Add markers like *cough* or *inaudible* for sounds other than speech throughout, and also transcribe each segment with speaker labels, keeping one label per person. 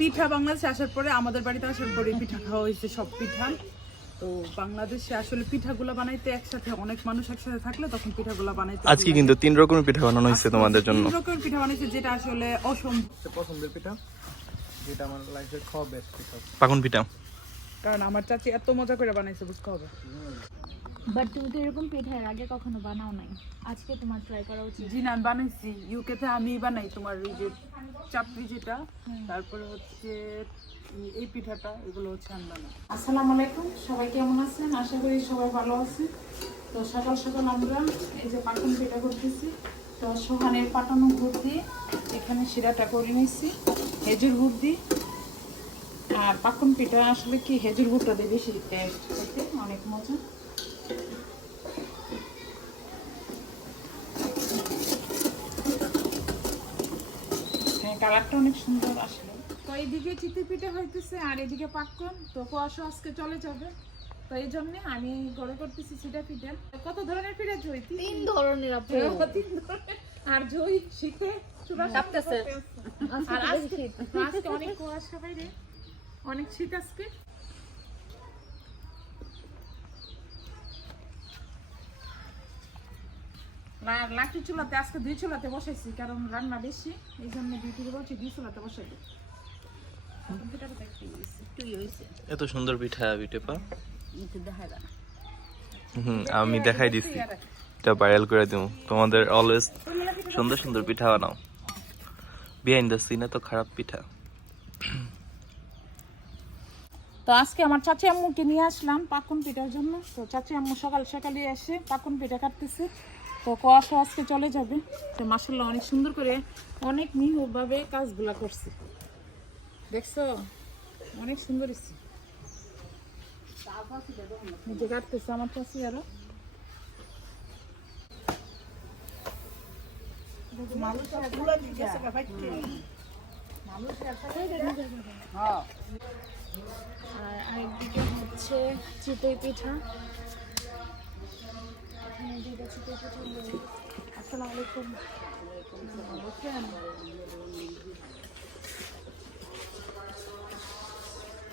Speaker 1: পিঠা বাংলাদেশে আসার পরে আমাদের বাড়িতে আসার পরে পিঠা খাওয়া হয়েছে সব পিঠা। তো বাংলাদেশে আসলে পিঠাগুলো বানাইতে একসাথে অনেক মানুষ একসাথে থাকলে তখন পিঠাগুলো বানাইতে
Speaker 2: আজকে কিন্তু তিন রকমের পিঠা বানানো হয়েছে তোমাদের জন্য।
Speaker 1: তিন রকমের পিঠা বানাইছে যেটা আসলে অসম্ভব
Speaker 3: পছন্দের পিঠা যেটা আমার লাইফের খাওয়া বেস্ট পিঠা।
Speaker 2: পাকুন পিঠা।
Speaker 1: কারণ আমার চাচি এত মজা করে বানাইছে বুঝতে হবে।
Speaker 4: বাট তুমি তো এরকম পিঠা আগে কখনো বানাও নাই। আজকে তোমার ট্রাই করা উচিত।
Speaker 1: জি না বানাইছি। ইউকেতে আমি বানাই তোমার এই যে চাপড়ি যেটা। তারপরে হচ্ছে এই পিঠাটা এগুলো হচ্ছে আমি বানাই।
Speaker 5: আসসালামু আলাইকুম। সবাই কেমন আছেন? আশা করি সবাই ভালো আছে তো সকাল সকাল আমরা এই যে পাটন পিঠা করতেছি। তো সোহানের পাটানো গুড় দিয়ে এখানে শিরাটা করে নিচ্ছি হেজুর গুড় দিয়ে। আর পাকন পিঠা আসলে কি হেজুর গুড়টা দিয়ে বেশি টেস্ট করতে অনেক মজা। কালারটা অনেক সুন্দর আসলো। তো এইদিকে চিতিপিঠে হইতেছে আর এদিকে পাক্কন। তো কুয়াশা আজকে চলে যাবে। তো এই জন্য আমি গড়ে করতেছি সিটা পিঠে। কত ধরনের পিঠা জই?
Speaker 4: তিন ধরনের
Speaker 5: তিন ধরনের। আর জই শীতে। আর আজকে আজকে অনেক কুয়াশা বাইরে। অনেক শীত আজকে। লাকড়ি চুলাতে আজকে দুই চুলাতে বসাইছি কারণ রান্না বেশি এই জন্য দুইটি বলছি দুই চুলাতে বসাই হয়েছে
Speaker 2: এত সুন্দর পিঠা হুম আমি দেখাই দিছি এটা ভাইরাল করে দেবো তোমাদের অলওয়েজ সুন্দর সুন্দর পিঠা বানাও। বিহাইন্ড দ্য সিন এত খারাপ পিঠা।
Speaker 5: তো আজকে আমার চাচি আম্মুকে নিয়ে আসলাম পাকুন পিঠার জন্য। তো চাচি আম্মু সকাল সকালে এসে পাকুন পিঠা কাটতেছে। তো কুয়াশা আজকে চলে যাবে। তো মাসাল্লাহ অনেক সুন্দর করে অনেক নিহুভাবে কাজগুলা করছে। দেখছ? অনেক সুন্দর হচ্ছে নিজে কাটতেছে আমার চাচি আরও।
Speaker 4: আর আরেকদিকে হচ্ছে চিতই পিঠা এখানে দুইটা চিতই পিঠা রয়েছে। আসসালামু আলাইকুম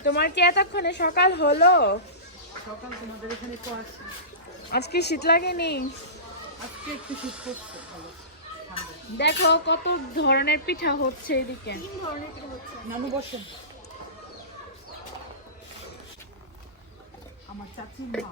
Speaker 4: তোমার কি এতক্ষণে সকাল হলো?
Speaker 1: সকাল তোমাদের এখানে
Speaker 4: আজকে শীত লাগেনি?
Speaker 1: আজকে একটু শীত ভালো।
Speaker 4: দেখো কত ধরনের পিঠা হচ্ছে এদিকে।
Speaker 1: নানু বসেন। আমার চাচির মা।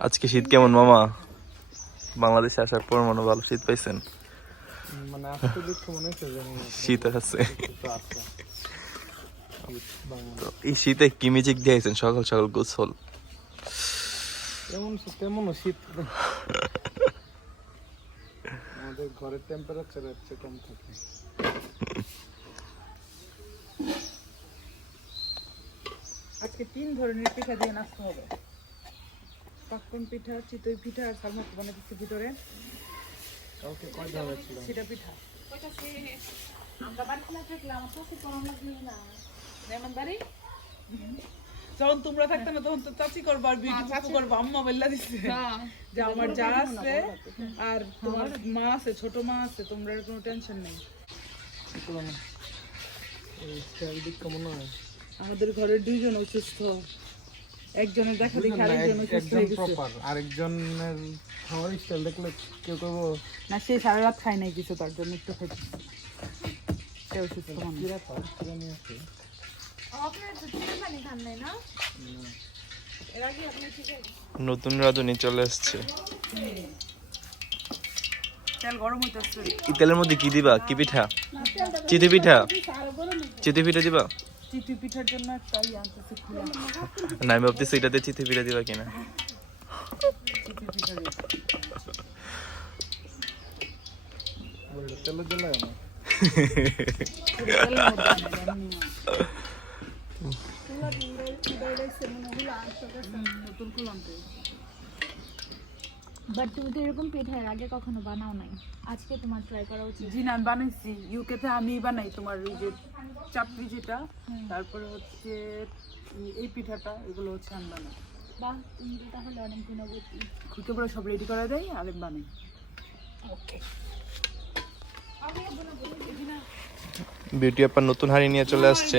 Speaker 2: আজকে শীত কেমন মামা? বাংলাদেশে আসার পর মনে ভালো শীত পাইছেন।
Speaker 3: মানে *laughs*
Speaker 2: শীত আছে। এই শীতে কি মিউজিক দিয়েছেন? সকাল সকাল গোসল।
Speaker 3: তেমন তেমনও শীত? আমাদের ঘরের টেম্পারেচার হচ্ছে কম থাকে।
Speaker 1: আজকে তিন ধরনের পিঠা দিয়ে নাচতে হবে। পাক্কন পিঠা চিতই পিঠা আর সালমাক দিচ্ছে ভিতরে।
Speaker 3: কাউকে কয় ধরনের ছিল
Speaker 1: সেটা পিঠা।
Speaker 5: আমরা বাড়িতে না থাকলে আমার চাচি পড়ানো না। যেমন বাড়ি?
Speaker 1: যখন তোমরা থাকতে না তখন তো চাচি করব আর বিউটি চাচি করব আম্মা বললা দিচ্ছে যে আমার যা আছে আর তোমার মা আছে ছোট মা আছে তোমরা কোনো টেনশন নেই।
Speaker 3: হয়?
Speaker 1: আমাদের ঘরের দুইজন অসুস্থ। একজনের দেখা দেখি আরেকজন অসুস্থ হয়ে গেছে।
Speaker 3: আরেকজনের খাওয়ার স্টাইল দেখলে কেউ করব
Speaker 1: না সে সারা রাত খায় নাই কিছু তার জন্য একটু খেতে সে অসুস্থ মানুষ।
Speaker 2: নতুন রাঁধুনি চলে আসছে তেলের মধ্যে কি দিবা? কি পিঠা? চিতি পিঠা? চিতি পিঠা দিবা?
Speaker 1: চিতই পিঠার জন্য
Speaker 2: না আমি ভাবতেছি এটাতে চিতি পিঠা দিবা কিনা।
Speaker 3: তেলের জন্য
Speaker 4: বাট তুমি তো এরকম পিঠা আগে কখনো বানাও নাই। আজকে তোমার ট্রাই করা উচিত।
Speaker 1: জি না আমি বানাইছি। ইউকেতে আমি বানাই তোমার ওই যে চাপড়ি যেটা তারপরে হচ্ছে এই পিঠাটা এগুলো হচ্ছে আমি বানাই।
Speaker 4: বাহ তুমি তো তাহলে অনেক গুণবতী।
Speaker 1: খুঁতে পরে সব রেডি করে দেয় আর বানাই।
Speaker 4: ওকে
Speaker 2: বিউটি আপার নতুন হাড়ি নিয়ে চলে আসছে।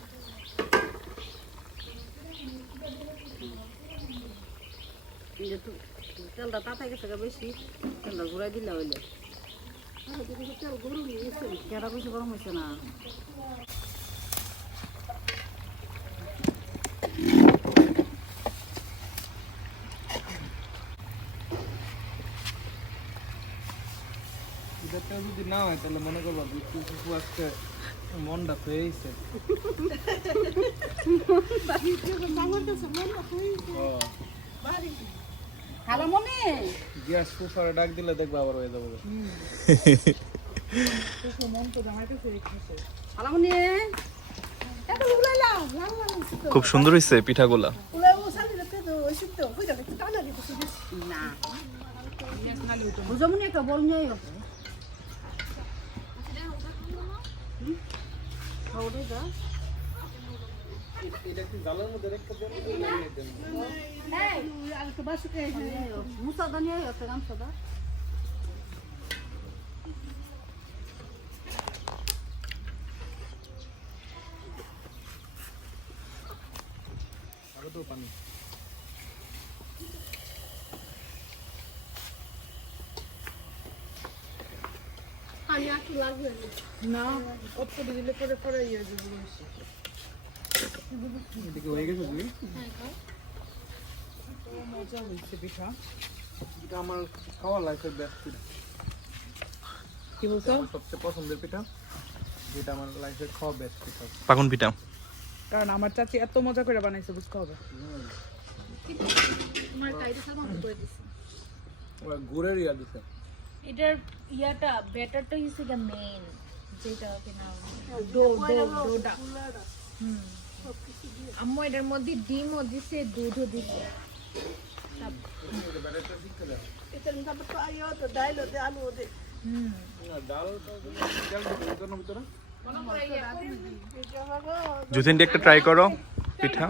Speaker 6: তেলটা তাতাই গেছে বেশি তেলটা ঘুরাই দিলে হইলে। কেটা বেশি গরম হয়েছে না?
Speaker 3: যদি না হয় তাহলে মনে করব ফুফু আজকে মনটা হয়েছে
Speaker 6: হ্যালো মনে?
Speaker 3: গ্যাস ফুফারে ডাক দিলে দেখব আবার হয়ে যাব।
Speaker 6: মনে?
Speaker 2: খুব সুন্দর হয়েছে পিঠাগুলা।
Speaker 6: না। বুঝো মনে একটা বল নিয়ে আইও। হুম? খাও রে যা। নিয়ে আইও। মুসাদা নিয়ে আইও, একটা গামছাদা।
Speaker 3: আরও তো পানি
Speaker 1: না
Speaker 3: আমার খাওয়া লাইফের বেস্ট পিঠা।
Speaker 1: কি বলছো
Speaker 3: সবচেয়ে পছন্দের পিঠা যেটা আমার লাইফের খাওয়া বেস্ট পিঠা
Speaker 2: পাকুন পিঠা
Speaker 1: কারণ আমার চাচি এত মজা করে বানাইছে বুঝতে হবে।
Speaker 4: তোমার কাইতে সাবান করে দিছি।
Speaker 3: ওরা গুড়ের ইয়া দিছে।
Speaker 4: এটার ইয়াটা ব্যাটারটা হচ্ছে গা মেইন যেটা কিনা ডো ডো ডোটা। হুম। আম্মু এটার মধ্যে ডিমও দিছে দুধও দিছে।
Speaker 2: জুথিনটি একটা ট্রাই করো পিঠা।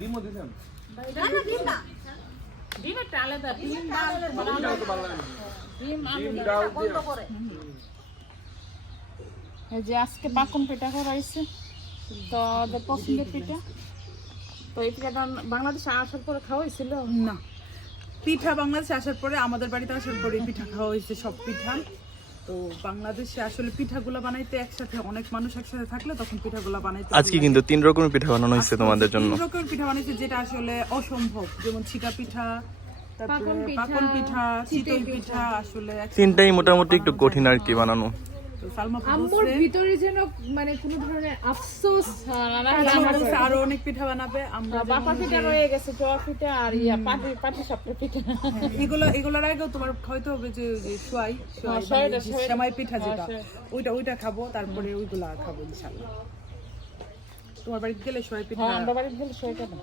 Speaker 3: ডিমও দিছেন
Speaker 5: এই যে আজকে পাকুন পিঠা করা হয়েছে তো ওদের পছন্দের পিঠা। তো এই পিঠাটা বাংলাদেশে আসার পরে খাওয়া হয়েছিল?
Speaker 1: না। পিঠা বাংলাদেশে আসার পরে, আমাদের বাড়িতে আসার পরে পিঠা খাওয়া হয়েছে, সব পিঠা। তো বাংলাদেশে আসলে পিঠাগুলো বানাইতে একসাথে অনেক মানুষ একসাথে থাকলে তখন পিঠাগুলো বানাইতে
Speaker 2: আজকে কিন্তু তিন রকমের পিঠা বানানো হয়েছে তোমাদের জন্য।
Speaker 1: তিন রকমের পিঠা বানাইছে যেটা আসলে অসম্ভব। যেমন ছিটা পিঠা তারপরে পাকন পিঠা চিতই পিঠা। আসলে
Speaker 2: তিনটাই মোটামুটি একটু কঠিন আর কি বানানো।
Speaker 4: আম্মুর ভিতরে যেন মানে কোনো ধরনের আফসোস
Speaker 1: আরও অনেক পিঠা বানাবে আমরা
Speaker 5: বাপা পিঠা রয়ে গেছে জোয়া পিঠা আর ইয়া পাটি পাটি সাপটা পিঠা।
Speaker 1: এগুলো এগুলোর আগেও তোমার খাইতে হবে যে সোয়াই সোয়াই মানে সেমাই পিঠা যেটা
Speaker 5: হ্যাঁ,
Speaker 1: ওইটা ওইটা খাব তারপরে ওইগুলা খাব ইনশাআল্লাহ। তোমার বাড়িতে গেলে সোয়াই পিঠা
Speaker 5: হ্যাঁ আমরা বাড়িতে গেলে না